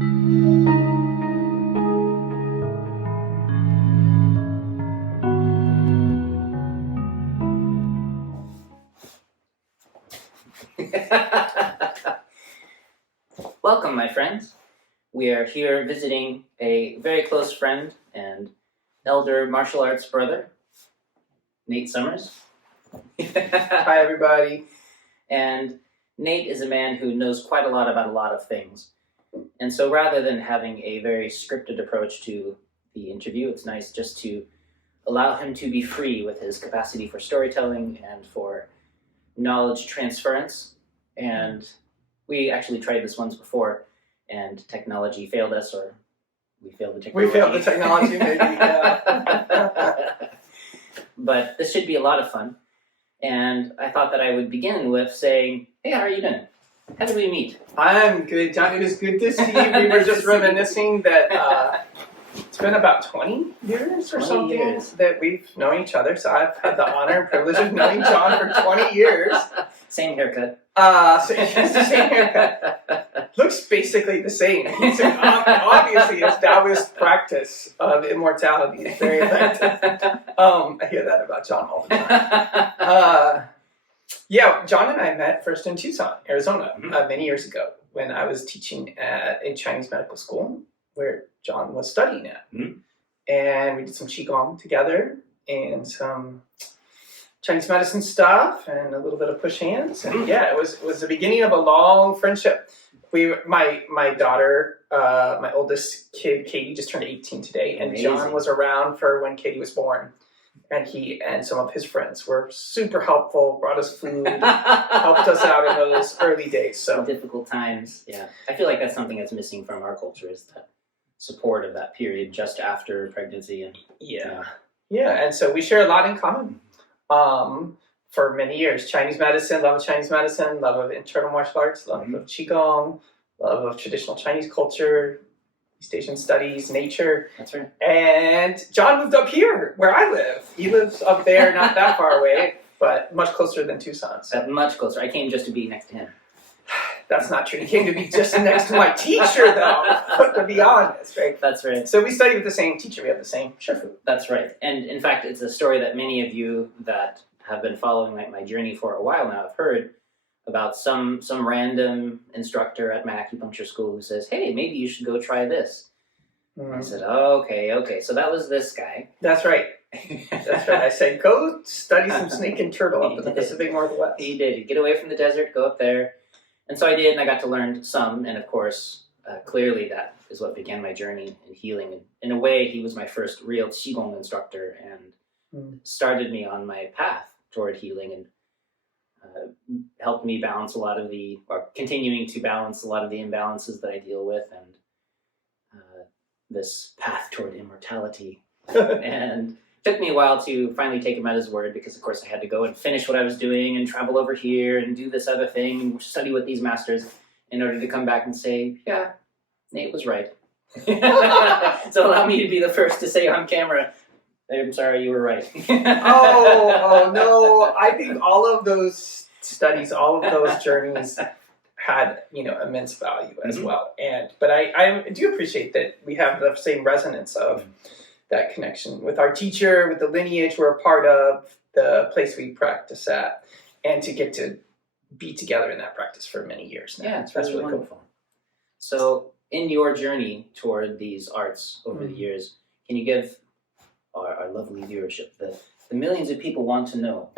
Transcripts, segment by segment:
Welcome, my friends. We are here visiting a very close friend and elder martial arts brother, Nate Summers. Hi, everybody. And Nate is a man who knows quite a lot about a lot of things. And so rather than having a very scripted approach to the interview, it's nice just to allow him to be free with his capacity for storytelling and for knowledge transference. And we actually tried this once before, and technology failed us, or we failed the technology. We failed the technology, maybe, yeah. But this should be a lot of fun. And I thought that I would begin with saying, hey, how are you doing? How did we meet? I'm good, John. It is good to see you. We were just reminiscing that it's been about 20 years or something that we've known each other. So I've had the honor and privilege of knowing John for 20 years. Same haircut. So it's the same haircut. Looks basically the same. He's obviously his Taoist practice of immortality is very effective. I hear that about John all the time. Yeah, John and I met first in Tucson, Arizona, many years ago when I was teaching at a Chinese medical school where John was studying at. And we did some Qigong together and some Chinese medicine stuff and a little bit of push hands. And yeah, it was the beginning of a long friendship. My daughter, my oldest kid, Katie, just turned 18 today. And Amazing. John was around for when Katie was born. And he and some of his friends were super helpful, brought us food, helped us out in those early days. So difficult times. Yeah. I feel like that's something that's missing from our culture, is that support of that period just after pregnancy. And yeah. And so we share a lot in common. For many years, Chinese medicine, love of Chinese medicine, love of internal martial arts, love of Qigong, love of traditional Chinese culture, East Asian studies, nature. That's right. And John moved up here where I live. He lives up there, not that far away, but much closer than Tucson. So. Much closer. I came just to be next to him. That's not true. He came to be just next to my teacher, though, to be honest, right? That's right. So we studied with the same teacher. We have the same shifu. That's right. And in fact, it's a story that many of you that have been following my journey for a while now have heard about some random instructor at my acupuncture school who says, hey, maybe you should go try this. I said, okay. So that was this guy. That's right. That's right. I said, go study some snake and turtle up in the Pacific Northwest. He did. He'd get away from the desert, go up there. And so I did, and I got to learn some. And of course, clearly that is what began my journey in healing. And in a way, he was my first real Qigong instructor and started me on my path toward healing and helped me balance continuing to balance a lot of the imbalances that I deal with and this path toward immortality. And it took me a while to finally take him at his word because, of course, I had to go and finish what I was doing and travel over here and do this other thing and study with these masters in order to come back and say, yeah, Nate was right. So allow me to be the first to say on camera, I'm sorry, you were right. oh no! I think all of those studies, all of those journeys had immense value as well. But I do appreciate that we have the same resonance of that connection with our teacher, with the lineage we're a part of, the place we practice at, and to get to be together in that practice for many years now. Yeah, it's really wonderful. Cool. So, in your journey toward these arts over the years, can you give our lovely viewership, the millions of people want to know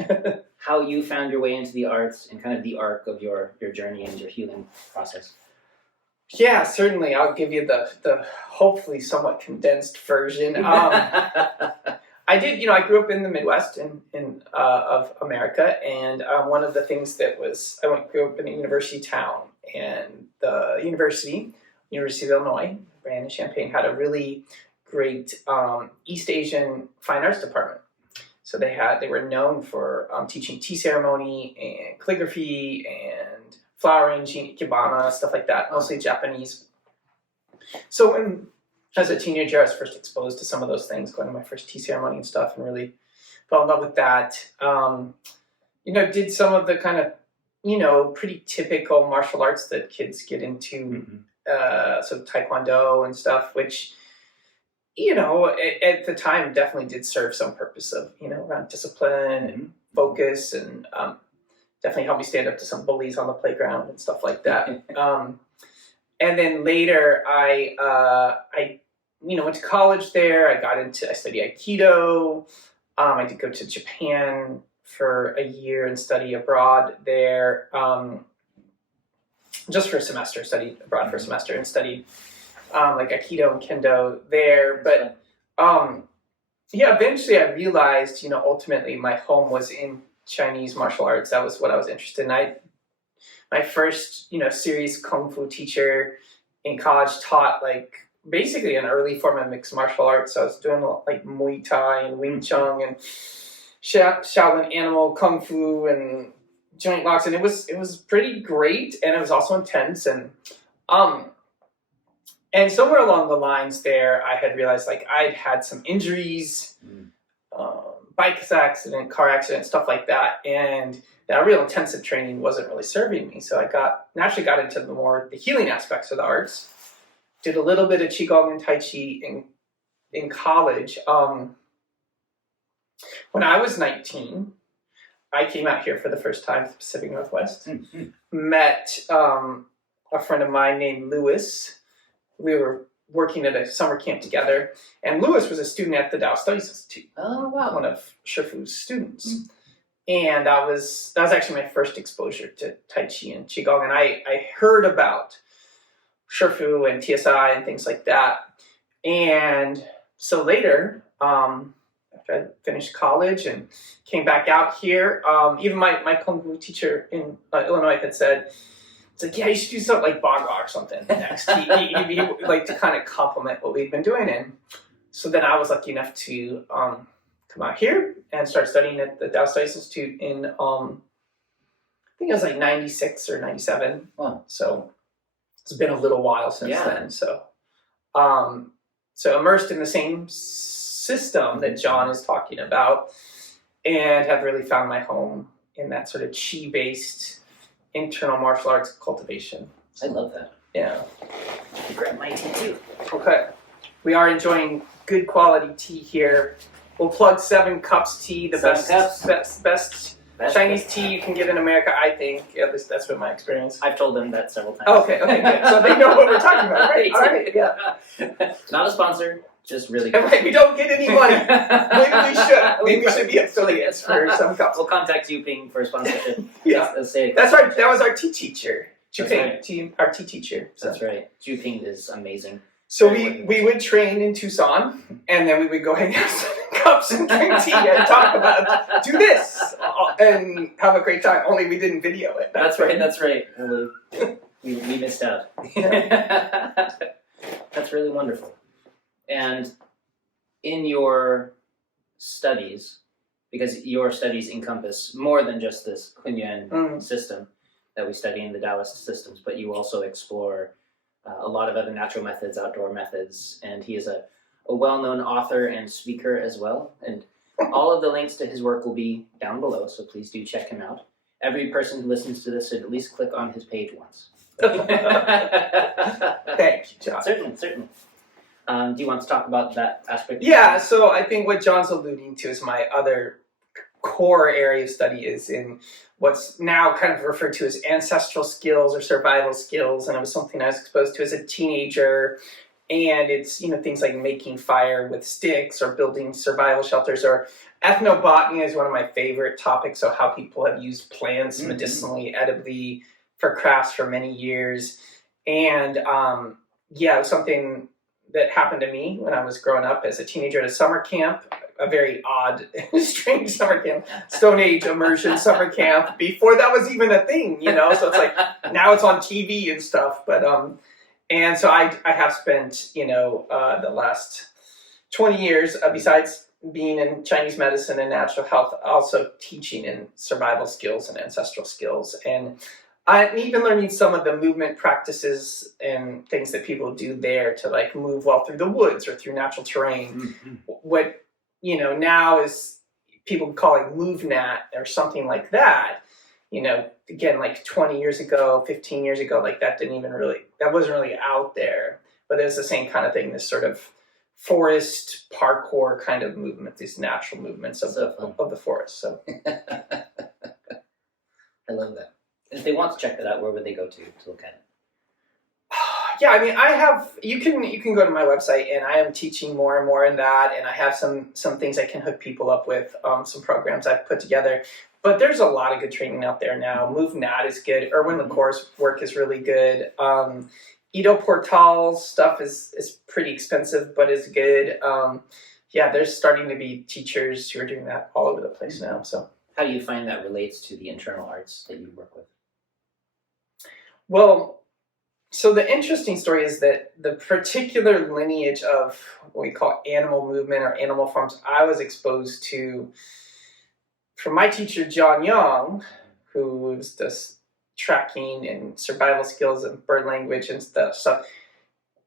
how you found your way into the arts and kind of the arc of your journey and your healing process? Yeah, certainly. I'll give you the hopefully somewhat condensed version. I did, I grew up in the Midwest of America, and one of the things that was, grew up in a university town, and the University of Illinois, ran in Champaign, had a really great East Asian fine arts department. So they were known for teaching tea ceremony and calligraphy and flower arranging, ikebana, stuff like that, mostly Japanese. So as a teenager, I was first exposed to some of those things, going to my first tea ceremony and stuff, and really fell in love with that. Did some of the kind of, pretty typical martial arts that kids get into so Taekwondo and stuff, which, you know, at the time definitely did serve some purpose of, you know, around discipline and focus, and definitely helped me stand up to some bullies on the playground and stuff like that. And then later I you know, went to college there. I studied Aikido. I did go to Japan for a year and study abroad there, just for a semester, studied abroad for a semester and studied like Aikido and Kendo there. But yeah, eventually I realized, you know, ultimately my home was in Chinese martial arts. That was what I was interested in. My first, you know, serious Kung Fu teacher in college taught like basically an early form of mixed martial arts. So I was doing like Muay Thai and Wing Chun and Shaolin Animal Kung Fu and joint locks, and it was pretty great, and it was also intense, and somewhere along the lines there, I had realized like I'd had some injuries, bike accident, car accident, stuff like that, and that real intensive training wasn't really serving me. So I naturally got into the healing aspects of the arts. Did a little bit of Qigong and Tai Chi in college. When I was 19, I came out here for the first time to the Pacific Northwest. Met a friend of mine named Lewis. We were working at a summer camp together, and Lewis was a student at the Tao Studies Institute. Oh, wow. One of Shifu's students. And that was actually my first exposure to Tai Chi and Qigong, and I heard about Shifu and TSI and things like that. And so later, after I finished college and came back out here, even my Kung Fu teacher in Illinois had said, it's like, yeah, you should do something like Baga or something next. He like to kind of complement what we've been doing. And so then I was lucky enough to come out here and start studying at the Tao Studies Institute in, I think it was like 96 or 97. Wow. So it's been a little while since then. So, so immersed in the same system that John is talking about, and have really found my home in that sort of chi-based internal martial arts cultivation. I love that. Yeah. Grab my tea too. Okay. We are enjoying good quality tea here. We'll plug 7 Cups tea, the best Chinese tea you can get in America, I think. At least that's been my experience. I've told them that several times. Okay, good. So they know what we're talking about, right? All right, yeah. Not a sponsor, just really good. Right, we don't get any money. Maybe we should. Maybe we should be affiliates for some cups. We'll contact you, Ping, for a sponsorship. Yeah. Let's say That's right. That was our tea teacher. That's right. Our tea teacher. So. That's right. Ju Ping is amazing. So we would train in Tucson, and then we would go hang out 7 Cups and drink tea and talk about, do this, and have a great time. Only we didn't video it. That's right. We missed out. That's really wonderful. And in your studies, because your studies encompass more than just this Kunyuan system that we study in the Taoist systems, but you also explore a lot of other natural methods, outdoor methods, and he is a well-known author and speaker as well. And all of the links to his work will be down below, so please do check him out. Every person who listens to this should at least click on his page once. Thank you, John. Certainly. Do you want to talk about that aspect? Yeah, so I think what John's alluding to is my other core area of study is in what's now kind of referred to as ancestral skills or survival skills, and it was something I was exposed to as a teenager. And it's, you know, things like making fire with sticks or building survival shelters, or ethnobotany is one of my favorite topics. So how people have used plants medicinally, edibly for crafts for many years. And yeah, it was something that happened to me when I was growing up as a teenager at a summer camp, a very odd, strange summer camp, Stone Age immersion summer camp, before that was even a thing, you know? So it's like, now it's on TV and stuff, but, and so I have spent, you know, the last 20 years, besides being in Chinese medicine and natural health, also teaching in survival skills and ancestral skills. And I'm even learning some of the movement practices and things that people do there to like move well through the woods or through natural terrain. What, you know, now is people call it MoveNat or something like that. again, like 20 years ago, 15 years ago, like that wasn't really out there. But it's the same kind of thing, this sort of forest parkour kind of movement, these natural movements of the forest. So I love that. If they want to check that out, where would they go to look at it? Yeah, I mean, you can go to my website, and I am teaching more and more in that, and I have some things I can hook people up with, some programs I've put together. But there's a lot of good training out there now. MoveNat is good. Erwin LaCour's work is really good. Ido Portal's stuff is pretty expensive, but is good. There's starting to be teachers who are doing that all over the place now. So, how do you find that relates to the internal arts that you work with? Well, so the interesting story is that the particular lineage of what we call animal movement or animal forms I was exposed to from my teacher, John Young, who was this tracking and survival skills and bird language and stuff. So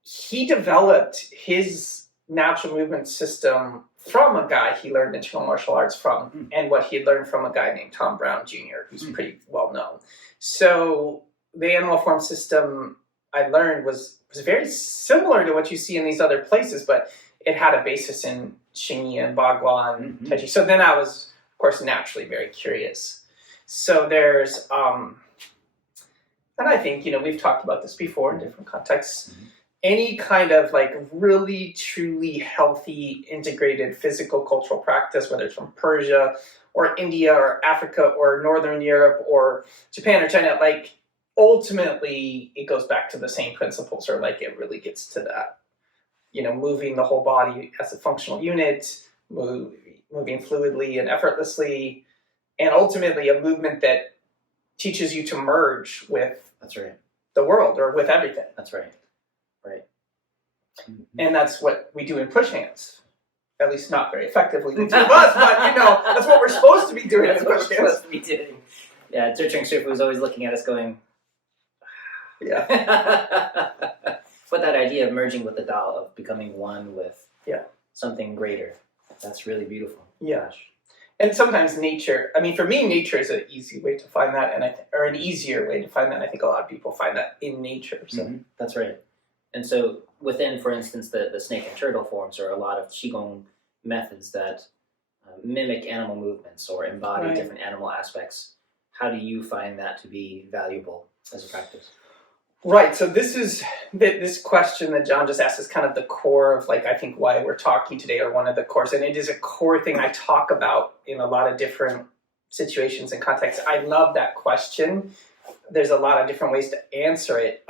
he developed his natural movement system from a guy he learned internal martial arts from, and what he learned from a guy named Tom Brown Jr., who's pretty well known. So the animal form system I learned was very similar to what you see in these other places, but it had a basis in Xingyi and Bagua and Tai Chi. So then I was, of course, naturally very curious. So there's, and I think, we've talked about this before in different contexts, any kind of like really, truly healthy, integrated physical cultural practice, whether it's from Persia or India or Africa or Northern Europe or Japan or China, like, ultimately, it goes back to the same principles, or like it really gets to that, moving the whole body as a functional unit, moving fluidly and effortlessly, and ultimately a movement that teaches you to merge with the world or with everything. That's right. And that's what we do in push hands. At least not very effectively, the two of us, but that's what we're supposed to be doing in push hands. Supposed to be doing. Yeah, Zhucheng Shifu was always looking at us going, yeah. But that idea of merging with the Tao, of becoming one with something greater, that's really beautiful. Yeah. Gosh. And sometimes nature, for me, nature is an easy way to find that, or an easier way to find that. I think a lot of people find that in nature. So That's right. And so within, for instance, the snake and turtle forms, are a lot of Qigong methods that mimic animal movements or embody different animal aspects. How do you find that to be valuable as a practice? Right. So this question that John just asked is kind of the core of, I think why we're talking today, or one of the cores. And it is a core thing I talk about in a lot of different situations and contexts. I love that question. There's a lot of different ways to answer it.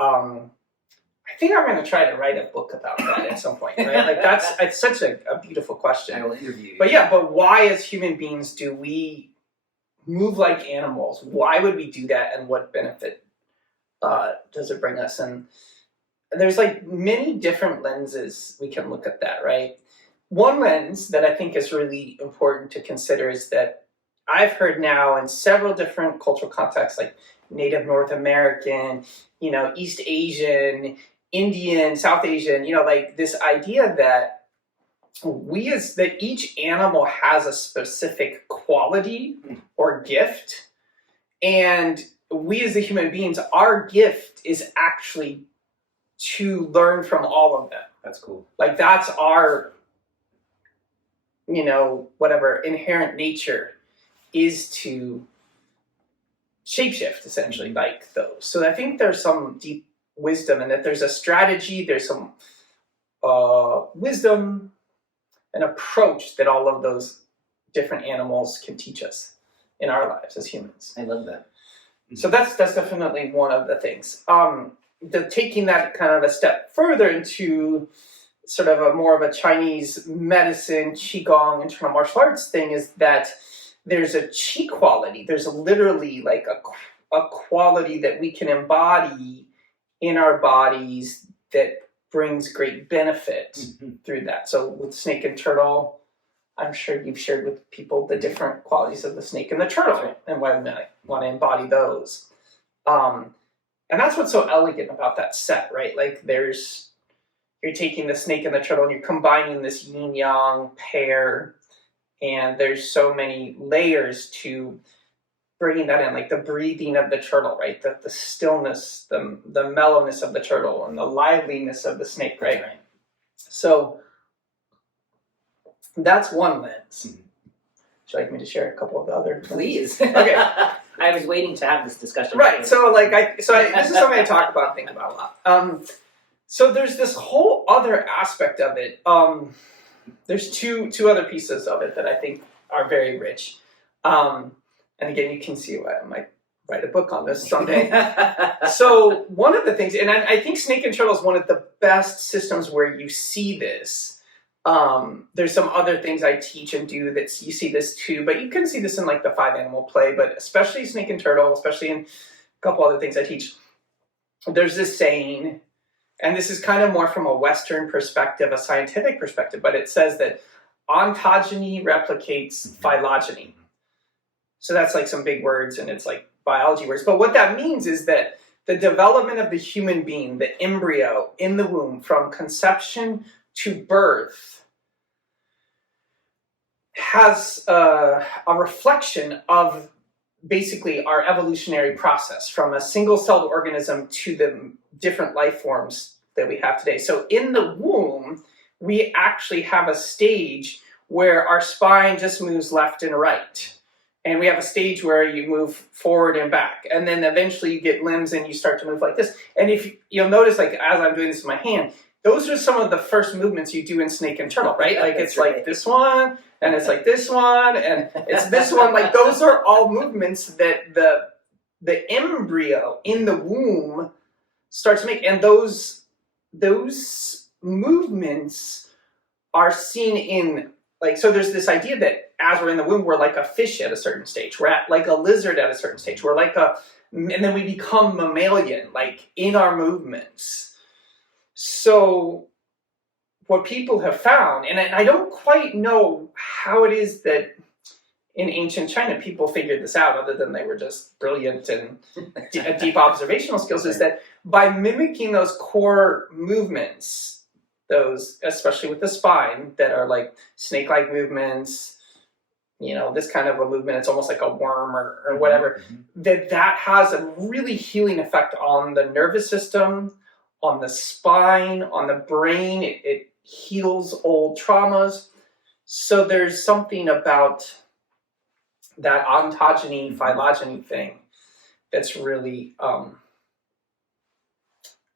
I think I'm going to try to write a book about that at some point, right? It's such a beautiful question. I will interview you. But why as human beings do we move like animals? Why would we do that, and what benefit does it bring us? And there's many different lenses we can look at that, right? One lens that I think is really important to consider is that I've heard now in several different cultural contexts, like Native North American, East Asian, Indian, South Asian, this idea that that each animal has a specific quality or gift, and we as the human beings, our gift is actually to learn from all of them. That's cool. That's our, whatever inherent nature is to shapeshift, essentially, like those. So I think there's some deep wisdom in that. There's a strategy, there's some wisdom, an approach that all of those different animals can teach us in our lives as humans. I love that. So that's definitely one of the things. Taking that kind of a step further into sort of a more of a Chinese medicine, Qigong, internal martial arts thing, is that there's a Qi quality. There's literally a quality that we can embody in our bodies that brings great benefit through that. So with snake and turtle, I'm sure you've shared with people the different qualities of the snake and the turtle, and why we want to embody those. And that's what's so elegant about that set, right? You're taking the snake and the turtle and you're combining this yin-yang pair, and there's so many layers to bringing that in, like the breathing of the turtle, right? The stillness, the mellowness of the turtle, and the liveliness of the snake, right? That's right. So that's one lens. Would you like me to share a couple of the other? Please. Okay. I was waiting to have this discussion. Right. So this is something I talk about, think about a lot. So there's this whole other aspect of it. There's two other pieces of it that I think are very rich. And again, you can see why I might write a book on this someday. So one of the things, and I think Snake and Turtle is one of the best systems where you see this. There's some other things I teach and do that you see this too, but you can see this in like the 5 animal play, but especially Snake and Turtle, especially in a couple other things I teach. There's this saying, and this is kind of more from a Western perspective, a scientific perspective, but it says that ontogeny replicates phylogeny. So that's like some big words, and it's like biology words. But what that means is that the development of the human being, the embryo in the womb, from conception to birth, has a reflection of basically our evolutionary process from a single-celled organism to the different life forms that we have today. So in the womb, we actually have a stage where our spine just moves left and right. And we have a stage where you move forward and back. And then eventually you get limbs and you start to move like this. And you'll notice, like, as I'm doing this with my hand, those are some of the first movements you do in Snake and Turtle, right? Like, it's like this one, and it's like this one, and it's this one. Like, those are all movements that the embryo in the womb starts to make. And those movements are seen in, like, so there's this idea that as we're in the womb, we're like a fish at a certain stage. We're like a lizard at a certain stage. We're like and then we become mammalian, like in our movements. So what people have found, and I don't quite know how it is that in ancient China people figured this out, other than they were just brilliant and deep observational skills, is that by mimicking those core movements, those, especially with the spine, that are like snake-like movements, this kind of a movement, it's almost like a worm or whatever, that has a really healing effect on the nervous system, on the spine, on the brain. It heals old traumas. So there's something about that ontogeny, phylogeny thing that's really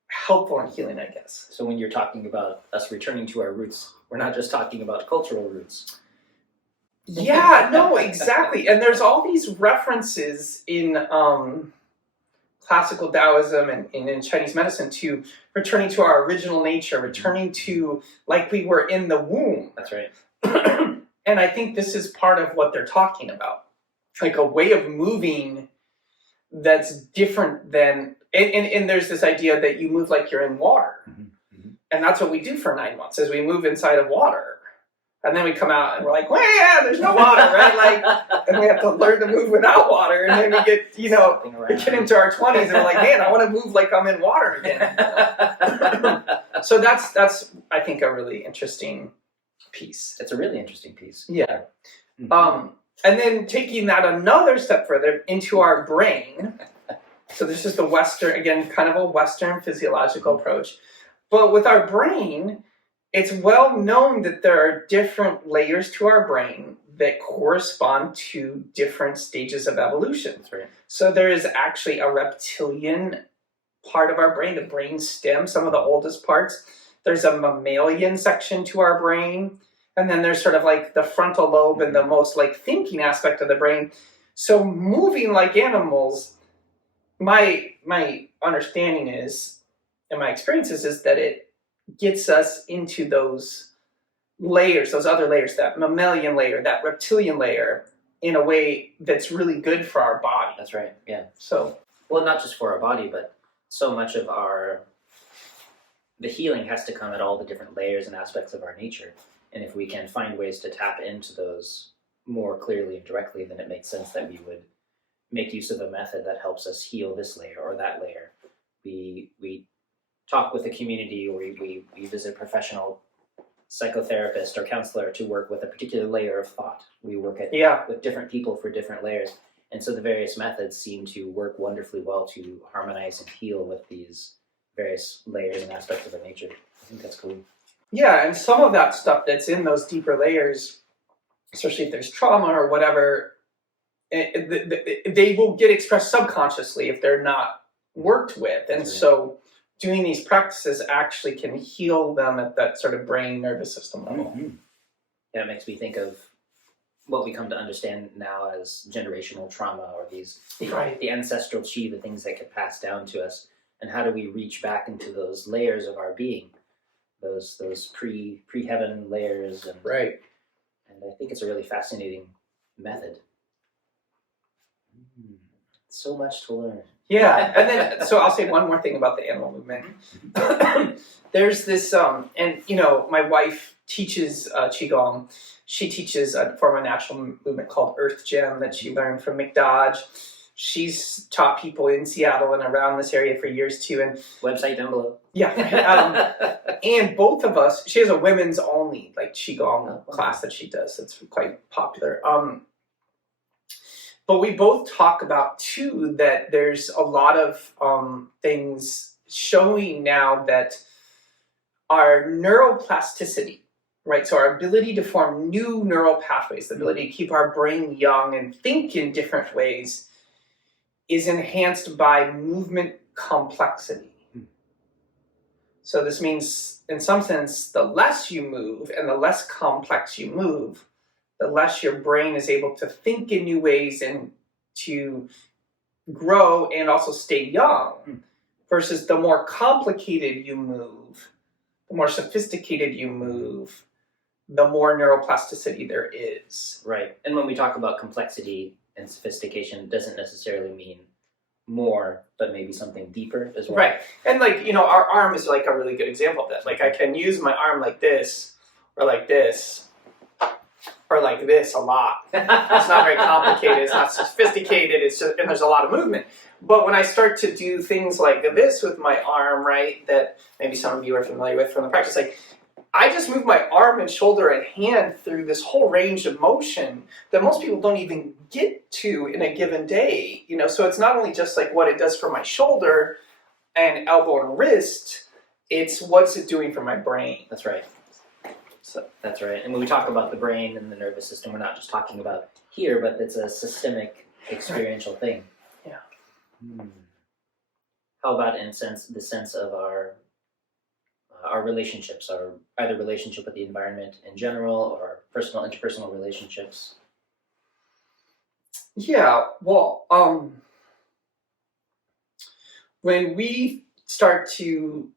helpful in healing, I guess. So when you're talking about us returning to our roots, we're not just talking about cultural roots. Yeah, no, exactly. And there's all these references in classical Taoism and in Chinese medicine to returning to our original nature, returning to like we were in the womb. That's right. And I think this is part of what they're talking about. Like a way of moving that's different than, and there's this idea that you move like you're in water. And that's what we do for 9 months, is we move inside of water. And then we come out and we're like, well, yeah, there's no water, right? Like, and we have to learn to move without water. And then we get, we get into our 20s and we're like, man, I want to move like I'm in water again. So that's, I think, a really interesting piece. It's a really interesting piece. Yeah. And then taking that another step further into our brain. So this is the Western, again, kind of a Western physiological approach. But with our brain, it's well known that there are different layers to our brain that correspond to different stages of evolution. That's right. So there is actually a reptilian part of our brain, the brain stem, some of the oldest parts. There's a mammalian section to our brain. And then there's sort of like the frontal lobe and the most like thinking aspect of the brain. So moving like animals, my understanding is, and my experiences is that it gets us into those layers, those other layers, that mammalian layer, that reptilian layer, in a way that's really good for our body. That's right, yeah. So, well, not just for our body, but so much of the healing has to come at all the different layers and aspects of our nature. And if we can find ways to tap into those more clearly and directly, then it makes sense that we would make use of a method that helps us heal this layer or that layer. We talk with the community, or we visit a professional psychotherapist or counselor to work with a particular layer of thought. We work with different people for different layers. And so the various methods seem to work wonderfully well to harmonize and heal with these various layers and aspects of our nature. I think that's cool. Yeah, and some of that stuff that's in those deeper layers, especially if there's trauma or whatever, they will get expressed subconsciously if they're not worked with. And so doing these practices actually can heal them at that sort of brain nervous system level. Mm-hmm. Yeah, it makes me think of what we come to understand now as generational trauma, or the ancestral chi, the things that get passed down to us, and how do we reach back into those layers of our being, those pre-heaven layers, and I think it's a really fascinating method. So much to learn. Yeah, and then so I'll say one more thing about the animal movement. There's this, and my wife teaches qigong. She teaches a form of natural movement called Earth Gem that she learned from McDodge. She's taught people in Seattle and around this area for years too. And website down below. Yeah, and both of us. She has a women's only qigong class that she does. It's quite popular. But we both talk about, too, that there's a lot of things showing now that our neuroplasticity, right, so our ability to form new neural pathways, the ability to keep our brain young and think in different ways, is enhanced by movement complexity. So this means, in some sense, the less you move and the less complex you move, the less your brain is able to think in new ways and to grow and also stay young, versus the more complicated you move, the more sophisticated you move, the more neuroplasticity there is. Right. And when we talk about complexity and sophistication, it doesn't necessarily mean more, but maybe something deeper as well. Right. And our arm is like a really good example of that. Like I can use my arm like this, or like this, or like this a lot. It's not very complicated, it's not sophisticated, it's just, and there's a lot of movement. But when I start to do things like this with my arm, right, that maybe some of you are familiar with from the practice, like I just move my arm and shoulder and hand through this whole range of motion that most people don't even get to in a given day. So it's not only just like what it does for my shoulder and elbow and wrist, it's what's it doing for my brain. That's right. So that's right. And when we talk about the brain and the nervous system, we're not just talking about here, but it's a systemic experiential thing. Yeah. How about in the sense of our relationships, our either relationship with the environment in general or personal, interpersonal relationships? Yeah, well, when we start to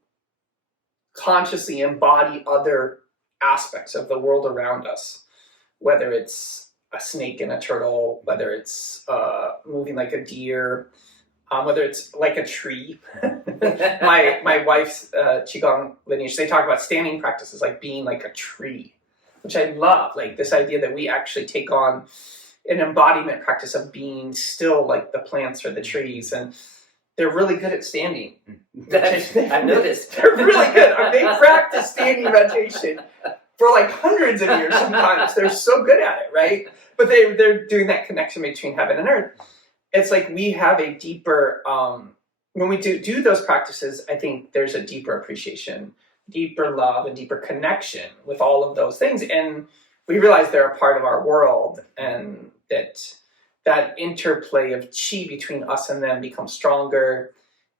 consciously embody other aspects of the world around us, whether it's a snake and a turtle, whether it's moving like a deer, whether it's like a tree. my wife's qigong lineage, they talk about standing practices like being like a tree, which I love. Like this idea that we actually take on an embodiment practice of being still like the plants or the trees, and they're really good at standing. I've noticed. They're really good. They practice standing meditation for like hundreds of years sometimes. They're so good at it, right? But they're doing that connection between heaven and earth. It's like we have a deeper, when we do those practices, I think there's a deeper appreciation, deeper love, and deeper connection with all of those things. And we realize they're a part of our world, and that interplay of chi between us and them becomes stronger.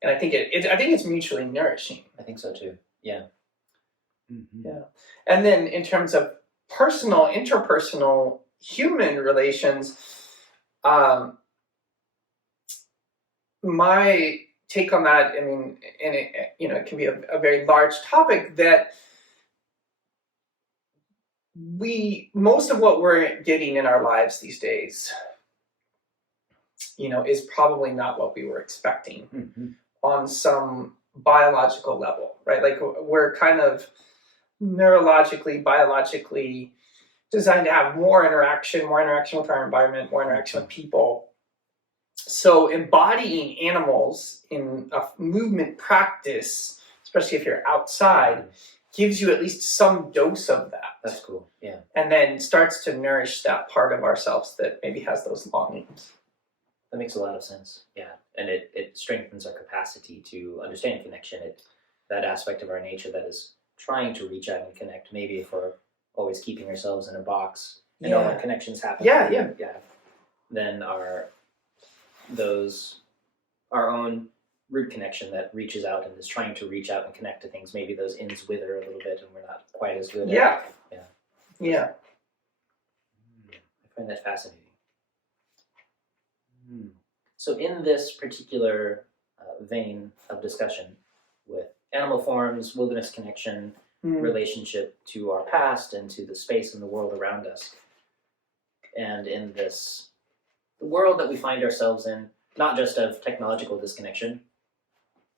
And I think it's mutually nourishing. I think so too. Yeah. Mm-hmm. Yeah. And then in terms of personal, interpersonal, human relations, my take on that, I mean, and it can be a very large topic, that most of what we're getting in our lives these days, is probably not what we were expecting on some biological level, right? Like we're kind of neurologically, biologically designed to have more interaction with our environment, more interaction with people. So embodying animals in a movement practice, especially if you're outside, gives you at least some dose of that. That's cool, yeah. And then starts to nourish that part of ourselves that maybe has those longings. That makes a lot of sense. Yeah, and it strengthens our capacity to understand connection. That aspect of our nature that is trying to reach out and connect. Maybe if we're always keeping ourselves in a box and all our connections happen. Yeah. Then our own root connection that reaches out and is trying to reach out and connect to things. Maybe those ends wither a little bit, and we're not quite as good. Yeah. At it. Yeah. I find that fascinating. So in this particular vein of discussion with animal forms, wilderness connection, relationship to our past and to the space and the world around us, and in the world that we find ourselves in, not just of technological disconnection.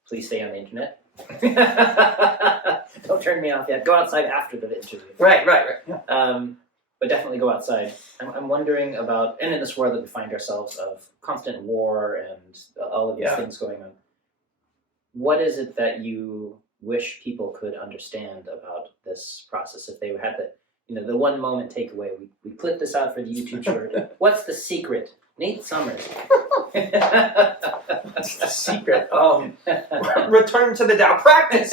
Please stay on the internet. Don't turn me off yet. Go outside after the interview. Right. Yeah. But definitely go outside. I'm wondering about, and in this world that we find ourselves of constant war and all of these things going on, what is it that you wish people could understand about this process? If they had the one moment takeaway, we clip this out for the YouTube short. What's the secret? Nate Summers. What's the secret? Return to the Tao. Practice.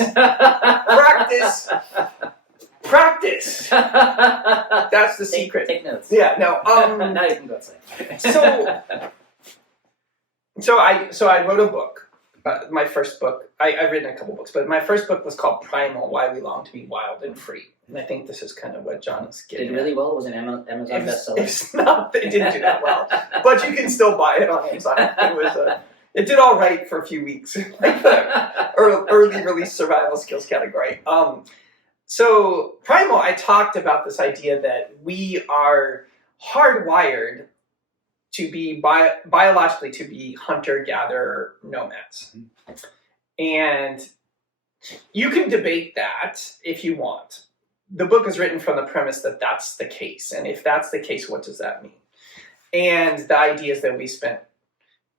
That's the secret. Take notes. Yeah. No. Now you can go outside. So I wrote a book. My first book. I've written a couple books, but my first book was called Primal: Why We Long to Be Wild and Free. And I think this is kind of what John is getting. Did really well? It was an Amazon bestseller. It's not. It didn't do that well, but you can still buy it on Amazon. It did all right for a few weeks, like the early release survival skills category. So Primal, I talked about this idea that we are hardwired to be biologically to be hunter-gatherer nomads. And you can debate that if you want. The book is written from the premise that that's the case. And if that's the case, what does that mean? And the idea is that we spent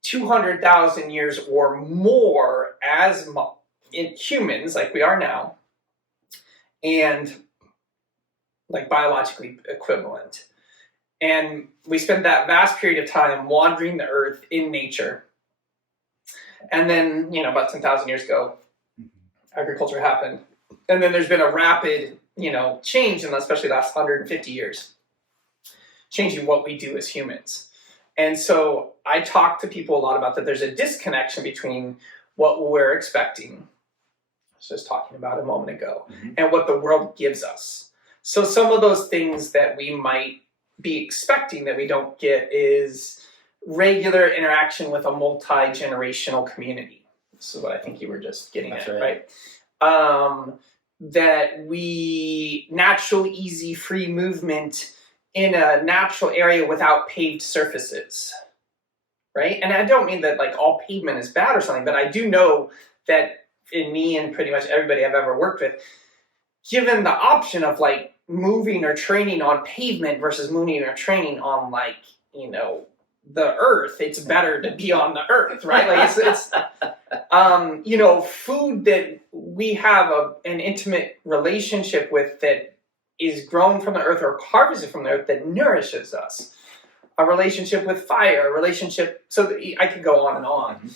200,000 years or more as in humans, like we are now, and like biologically equivalent. And we spent that vast period of time wandering the earth in nature. And then, about 10,000 years ago, agriculture happened. And then there's been a rapid, change in especially the last 150 years, changing what we do as humans. And so I talk to people a lot about that there's a disconnection between what we're expecting, I was just talking about a moment ago, and what the world gives us. So some of those things that we might be expecting that we don't get is regular interaction with a multi-generational community. This is what I think you were just getting at, right? That we natural, easy, free movement in a natural area without paved surfaces, right? And I don't mean that like all pavement is bad or something, but I do know that in me and pretty much everybody I've ever worked with, given the option of like moving or training on pavement versus moving or training on like, the earth, it's better to be on the earth, right? Like it's food that we have an intimate relationship with that is grown from the earth or harvested from the earth that nourishes us. A relationship with fire, a relationship, so I could go on and on.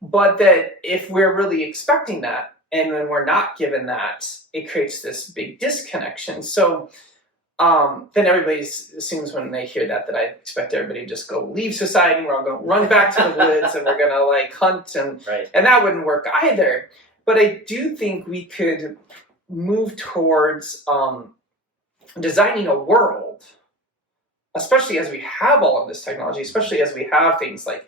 But that if we're really expecting that, and when we're not given that, it creates this big disconnection. So then everybody assumes when they hear that I expect everybody to just go leave society, we're all going to run back to the woods and we're going to like hunt, and that wouldn't work either. But I do think we could move towards designing a world, especially as we have all of this technology, especially as we have things like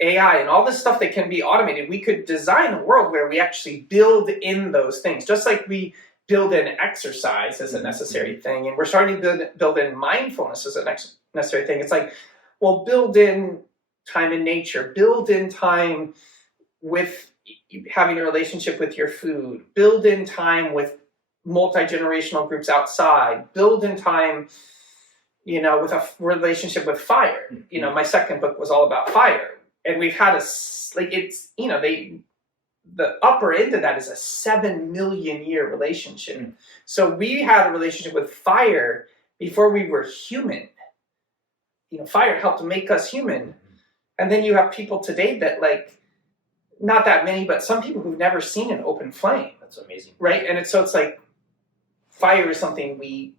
AI and all this stuff that can be automated. We could design a world where we actually build in those things, just like we build in exercise as a necessary thing, and we're starting to build in mindfulness as a necessary thing. It's like, well, build in time in nature, build in time with having a relationship with your food, build in time with multi-generational groups outside, build in time, with a relationship with fire. My second book was all about fire, and we've had the upper end of that is a 7 million year relationship. So we had a relationship with fire before we were human. Fire helped make us human. And then you have people today that like, not that many, but some people who've never seen an open flame. That's amazing. Right? And it's like fire is something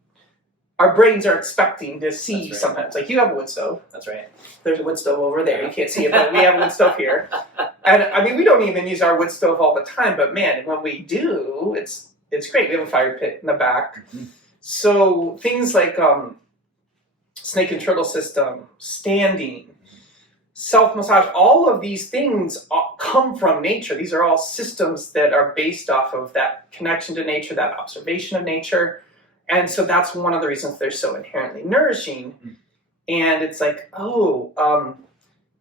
our brains are expecting to see sometimes. Like you have a wood stove. That's right. There's a wood stove over there. You can't see it, but we have a wood stove here. And I mean, we don't even use our wood stove all the time, but man, when we do, it's great. We have a fire pit in the back. Mm-hmm. So things like snake and turtle system, standing, self-massage, all of these things come from nature. These are all systems that are based off of that connection to nature, that observation of nature. And so that's one of the reasons they're so inherently nourishing. And it's like,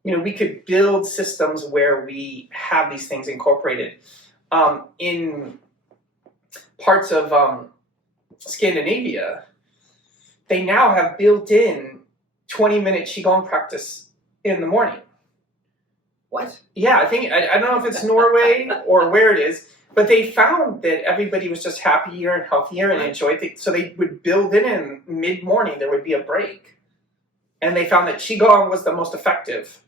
we could build systems where we have these things incorporated. In parts of Scandinavia, they now have built in 20-minute Qigong practice in the morning. What? Yeah, I don't know if it's Norway or where it is, but they found that everybody was just happier and healthier and enjoyed it. So they would build in mid-morning, there would be a break. And they found that Qigong was the most effective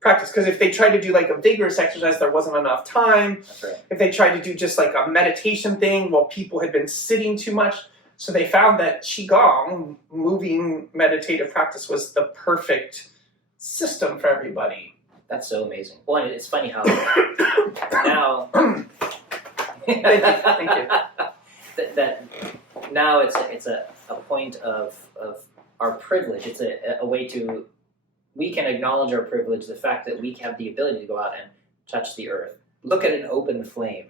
practice. Because if they tried to do like a vigorous exercise, there wasn't enough time. That's right. If they tried to do just like a meditation thing, well, people had been sitting too much. So they found that Qigong, moving meditative practice, was the perfect system for everybody. That's so amazing. Well, it's funny how now... Thank you. that now it's a point of our privilege. It's a way to, we can acknowledge our privilege, the fact that we have the ability to go out and touch the earth, look at an open flame.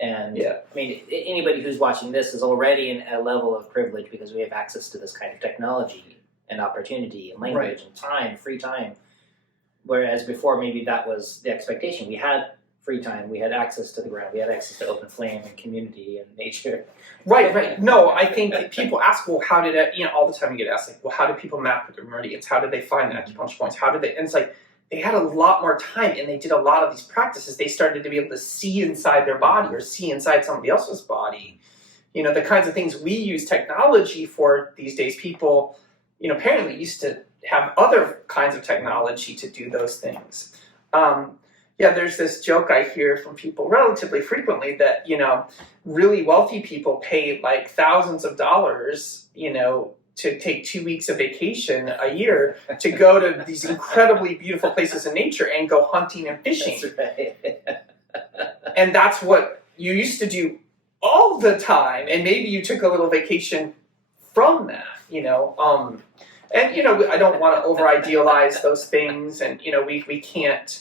And I mean, anybody who's watching this is already in a level of privilege because we have access to this kind of technology and opportunity and language and time, free time. Whereas before, maybe that was the expectation. We had free time, we had access to the ground, we had access to open flame and community and nature. Right. No, I think that people ask, well, how did it, all the time you get asked, like, well, how do people map their meridians? How did they find the acupuncture points? How did they, and it's like, they had a lot more time and they did a lot of these practices. They started to be able to see inside their body or see inside somebody else's body. The kinds of things we use technology for these days, people, apparently used to have other kinds of technology to do those things. There's this joke I hear from people relatively frequently that, really wealthy people pay like thousands of dollars, to take 2 weeks of vacation a year to go to these incredibly beautiful places in nature and go hunting and fishing. That's right. And that's what you used to do all the time. And maybe you took a little vacation from that, And, I don't want to over-idealize those things. And, we can't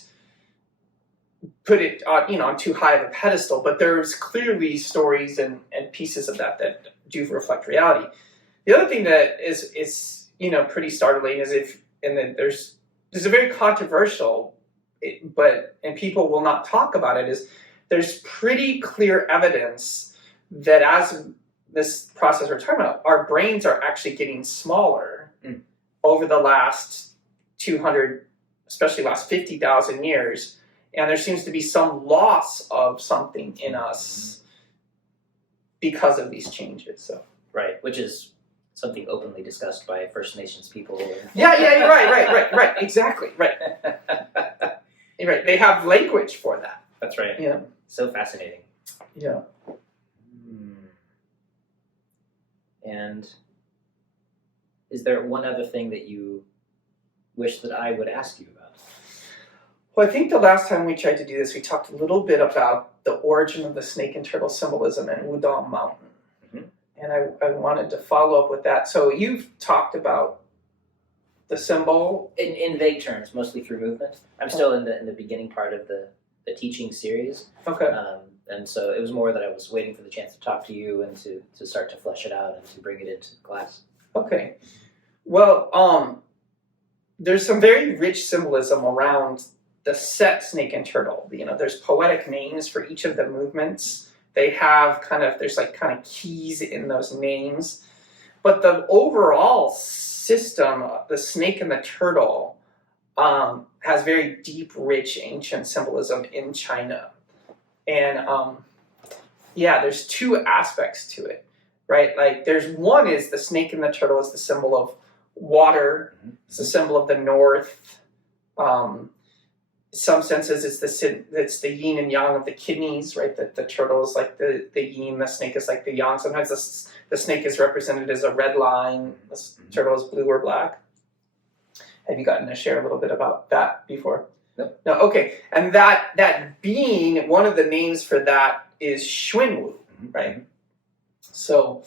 put it on too high of a pedestal. But there's clearly stories and pieces of that do reflect reality. The other thing that is pretty startling is there's a very controversial, and people will not talk about it, is there's pretty clear evidence that as this process we're talking about, our brains are actually getting smaller over the last 200, especially last 50,000 years. And there seems to be some loss of something in us because of these changes. So Right, which is something openly discussed by First Nations people. Yeah, you're right, exactly, right. You're right. They have language for that. That's right. Yeah. So fascinating. Yeah. And is there one other thing that you wish that I would ask you about? Well, I think the last time we tried to do this, we talked a little bit about the origin of the snake and turtle symbolism in Wudang Mountain. And I wanted to follow up with that. So you've talked about the symbol in vague terms, mostly through movement. I'm still in the beginning part of the teaching series. Okay. And so it was more that I was waiting for the chance to talk to you and to start to flesh it out and to bring it into class. Okay. Well, there's some very rich symbolism around the set snake and turtle. There's poetic names for each of the movements. They have there's keys in those names. But the overall system, the snake and the turtle, has very deep, rich, ancient symbolism in China. And there's two aspects to it, right? Like one is the snake and the turtle is the symbol of water. It's the symbol of the north. Some senses it's the yin and yang of the kidneys, right? That the turtle is like the yin, the snake is like the yang. Sometimes the snake is represented as a red line, the turtle is blue or black. Have you gotten to share a little bit about that before? No. No, okay. And that being, one of the names for that is Xuanwu, right? So,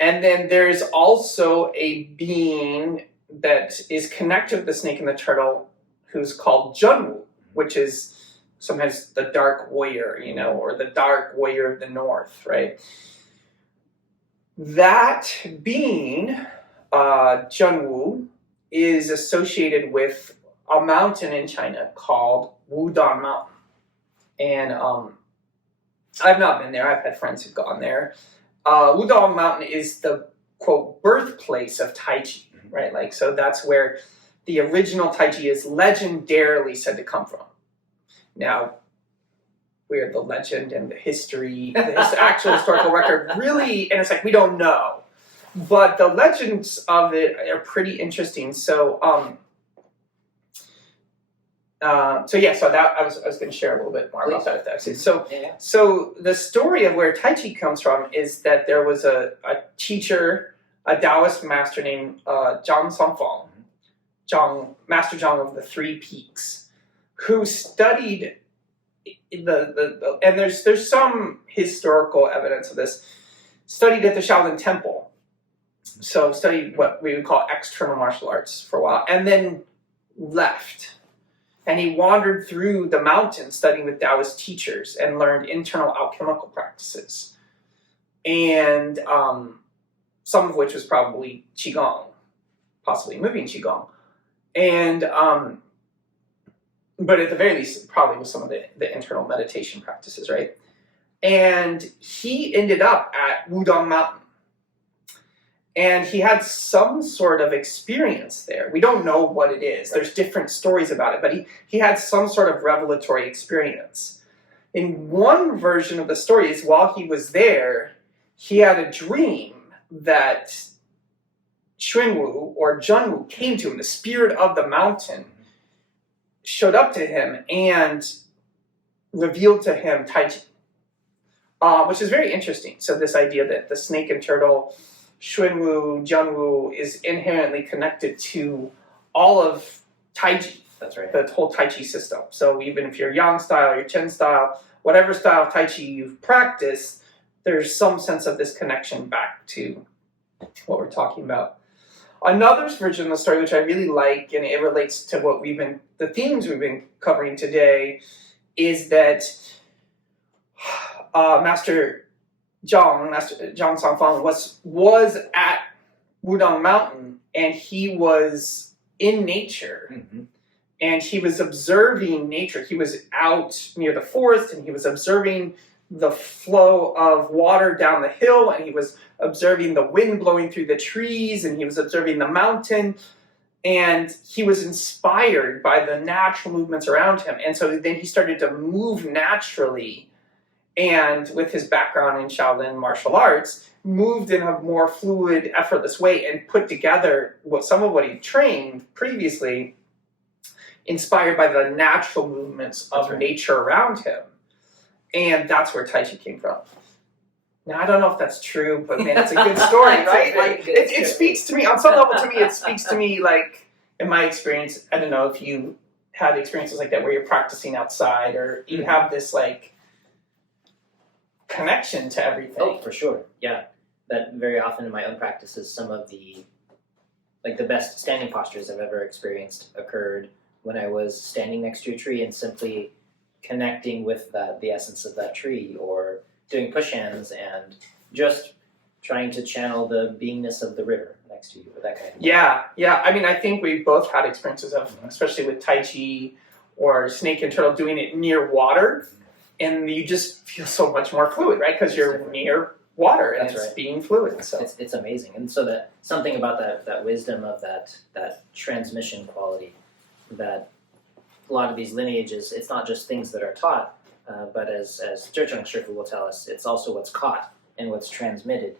and then there's also a being that is connected with the snake and the turtle who's called Junwu, which is sometimes the dark warrior, or the dark warrior of the north, right? That being, Junwu, is associated with a mountain in China called Wudang Mountain. And I've not been there. I've had friends who've gone there. Wudang Mountain is the, quote, birthplace of Tai Chi, right? Like, so that's where the original Tai Chi is legendarily said to come from. Now, where the legend and the history, the actual historical record really, and it's like, we don't know. But the legends of it are pretty interesting. So, so that I was going to share a little bit more about that. So the story of where Tai Chi comes from is that there was a teacher, a Taoist master named Zhang Sanfang, Master Zhang of the Three Peaks, who studied and there's some historical evidence of this, studied at the Shaolin Temple. So studied what we would call external martial arts for a while, and then left. And he wandered through the mountains studying with Taoist teachers and learned internal alchemical practices. And some of which was probably Qigong, possibly moving Qigong. And, but at the very least, probably with some of the internal meditation practices, right? And he ended up at Wudang Mountain. And he had some sort of experience there. We don't know what it is. Right. There's different stories about it, but he had some sort of revelatory experience. In one version of the story is while he was there, he had a dream that Xuanwu or Junwu came to him, the spirit of the mountain, showed up to him and revealed to him Tai Chi, which is very interesting. So this idea that the snake and turtle, Xuanwu, Junwu, is inherently connected to all of Tai Chi. That's right. The whole Tai Chi system. So even if you're Yang style, you're Chen style, whatever style of Tai Chi you've practiced, there's some sense of this connection back to what we're talking about. Another version of the story, which I really like, and it relates to the themes we've been covering today, is that Master Zhang Sanfang was at Wudang Mountain, and he was in nature, and he was observing nature. He was out near the forest, and he was observing the flow of water down the hill, and he was observing the wind blowing through the trees, and he was observing the mountain, and he was inspired by the natural movements around him. And so then he started to move naturally, and with his background in Shaolin martial arts, moved in a more fluid, effortless way and put together some of what he trained previously, inspired by the natural movements of nature around him. And that's where Tai Chi came from. Now, I don't know if that's true, but man, it's a good story, right? Like, it speaks to me, on some level to me, it speaks to me, like, in my experience, I don't know if you had experiences like that where you're practicing outside, or you have this, like, connection to everything. Oh, for sure, yeah. That very often in my own practices, some of the best standing postures I've ever experienced occurred when I was standing next to a tree and simply connecting with the essence of that tree, or doing push-hands and just trying to channel the beingness of the river next to you, or that kind of thing. Yeah. I mean, I think we both had experiences of, especially with Tai Chi or snake and turtle, doing it near water, and you just feel so much more fluid, right? Because you're near water, and it's being fluid. So it's amazing. And so that something about that wisdom of that transmission quality, that a lot of these lineages, it's not just things that are taught, but as Zhezheng Shifu will tell us, it's also what's caught and what's transmitted.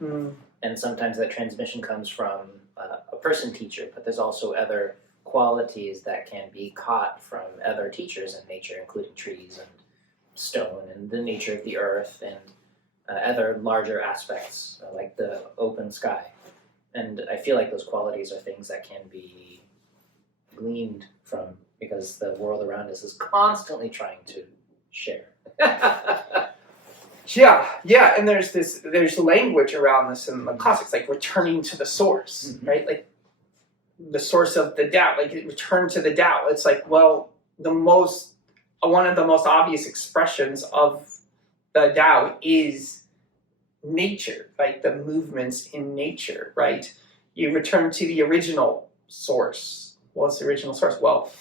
And sometimes that transmission comes from a person teacher, but there's also other qualities that can be caught from other teachers in nature, including trees and stone and the nature of the earth and other larger aspects like the open sky. And I feel like those qualities are things that can be gleaned from because the world around us is constantly trying to share. Yeah, and there's language around this in the classics, like returning to the source, right? Like the source of the Tao, like return to the Tao. It's like, well, one of the most obvious expressions of the Tao is nature, like the movements in nature, right? You return to the original source. What's the original source? Well,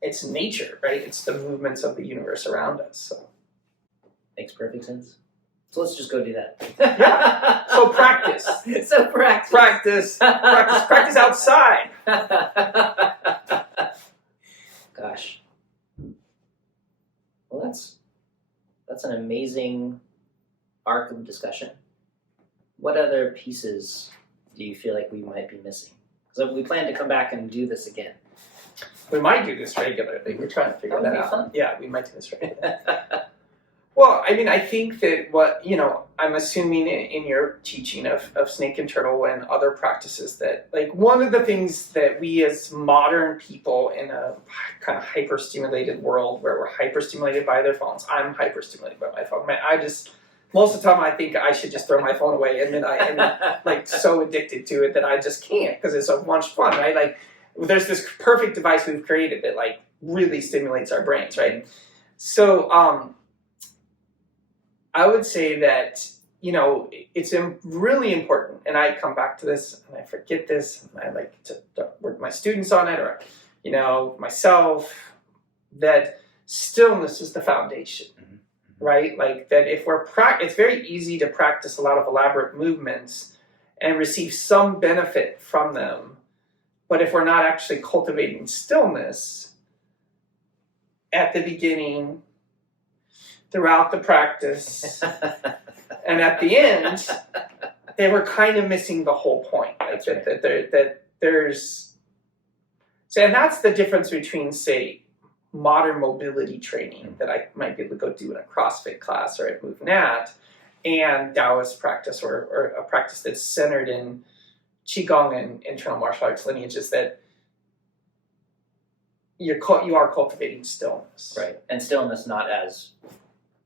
it's nature, right? It's the movements of the universe around us. So. Makes perfect sense. So let's just go do that. Yeah. So practice. Practice outside. Gosh. Well, that's an amazing arc of discussion. What other pieces do you feel like we might be missing? Because we plan to come back and do this again. We might do this regularly. We're trying to figure that out. Fun. Yeah, we might do this regularly. Well, I mean, I think that I'm assuming in your teaching of snake and turtle and other practices that, like, one of the things that we as modern people in a kind of hyper-stimulated world where we're hyper-stimulated by their phones, I'm hyper-stimulated by my phone. Most of the time I think I should just throw my phone away, and then I am like so addicted to it that I just can't because it's so much fun, right? Like, there's this perfect device we've created that like really stimulates our brains, right? So, I would say that, it's really important, and I come back to this, and I forget this, and I like to work with my students on it, or, myself, that stillness is the foundation, right? Like, that if it's very easy to practice a lot of elaborate movements and receive some benefit from them, but if we're not actually cultivating stillness at the beginning, throughout the practice, and at the end, they were kind of missing the whole point. Like that there's, so, and that's the difference between, say, modern mobility training that I might be able to go do in a CrossFit class or at Move Nat, and Taoist practice or a practice that's centered in Qigong and internal martial arts lineages, that you are cultivating stillness. Right, and stillness not as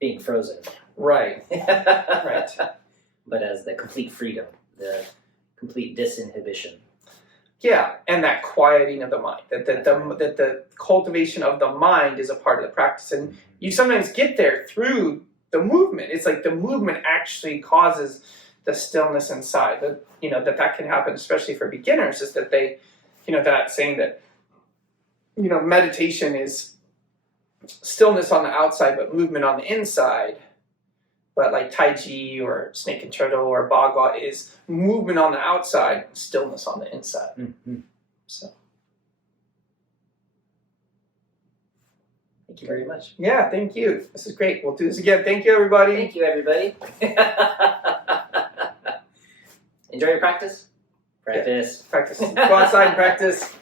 being frozen. Right. Right. But as the complete freedom, the complete disinhibition. Yeah, and that quieting of the mind, that the cultivation of the mind is a part of the practice, and you sometimes get there through the movement. It's like the movement actually causes the stillness inside. That can happen, especially for beginners, is that they, that saying that, meditation is stillness on the outside but movement on the inside, but like Tai Chi or snake and turtle or Bagua is movement on the outside, stillness on the inside. Mm-hmm. So thank you very much. Yeah, thank you. This is great. We'll do this again. Thank you, everybody. Thank you, everybody. Enjoy your practice. Practice. Practice. Go outside and practice.